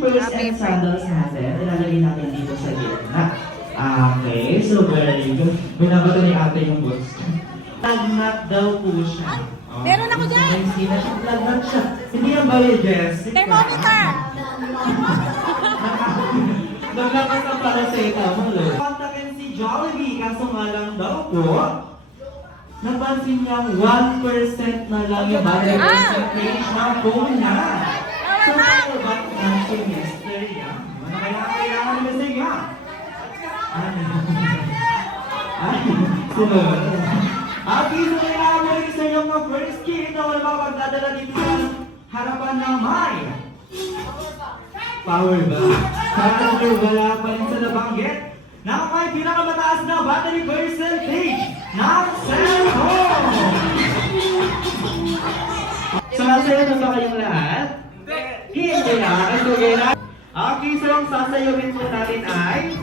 slippers and sandals natin, ilalagay natin dito sa gitna. Okay, so very good. Binabato ni ate yung boots. Lagnat daw po siya. Meron ako dyan! Hindi na siya, lagnat siya. Hindi yan ba yung Jessica? Thermometer! Naglakas ang paracetamol. Kontakin si Jollibee, kaso nga lang daw po, napansin niyang 1% na lang yung battery percentage ng phone niya. So, ano ba ang semester niya? Ano kaya kailangan ni Mr. Yang? Sunod. Okay, so kailangan mo rin sa inyong mga first kid na wala makapagdadala dito sa harapan ng may power bank. Sana wala pa rin sa nabanggit na may pinakamataas na battery percentage ng cellphone. So, masaya na ba kayong lahat? Hindi na. Okay na. Okay, so ang sasayawin po natin ay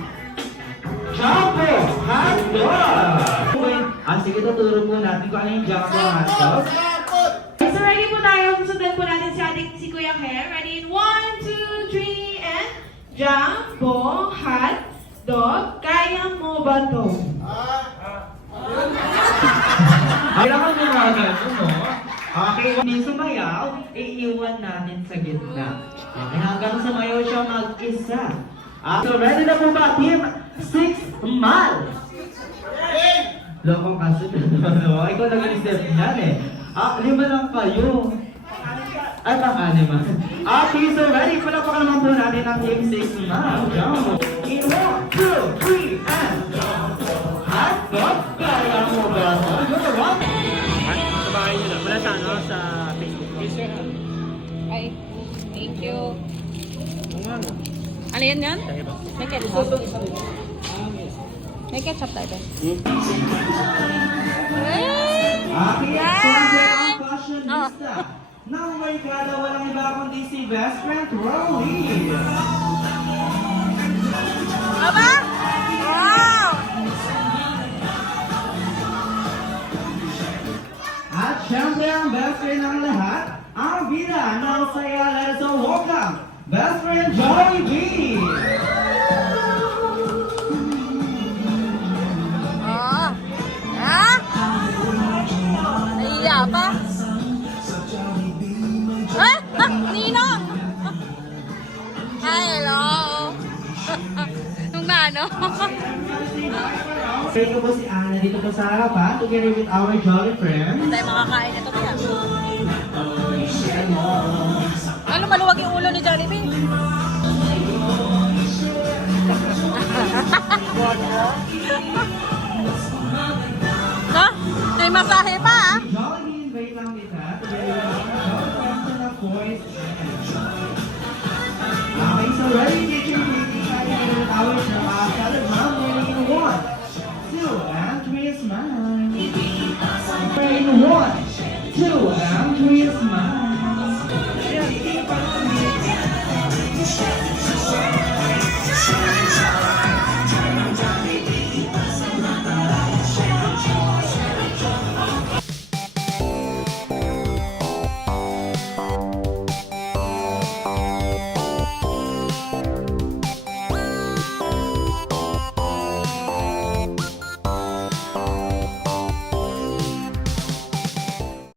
Jumbo Hotdog! Sige, tuturo po natin kung ano yung Jumbo Hotdog. So ready po tayo. Susundan po natin si Kuya Hair. Ready in 1, 2, 3, and Jumbo Hotdog. Kaya mo ba to? Kailangan mo nga ganun, no? Okay, kung hindi sumayaw, iiwan natin sa gitna. Okay, hanggang sumayaw siya mag-isa. So ready na po ba, Team 6 Mal? Lokong kasi no? Ikaw nag-isip yan eh. 5 lang kayo. Ay, pang-anima. Okay, so ready? Palapakan naman po natin ang Team 6 Mal. Jumbo. In 1, 2, 3, and Hotdog! Kaya mo ba? Number 1. Sa bahay nyo lang. Wala sa ano, sa Facebook. Yes, sir. Ay, thank you. Ano nga? Ano yan yan? Dahil ba? May ketchup. May ketchup tayo. Okay, siyempre ang fashionista. Nang may kada walang iba kundi si best friend Rolly. Aba? Wow! At siyempre ang best friend ng lahat, ang bida ng saya. Let's all welcome best friend Jollibee. Oh. Ha? Naiya pa? Ha? Ninong! Hi, hello! Nung na ano? Pwede ko po si Ana dito po sa harapan together with our Jolly friends. Hindi tayo makakain ito kaya. Ano maluwag yung ulo ni Jollibee? Ha? May masahe pa ah? Jollibee, invite lang kita together with our Jolly friends and of course,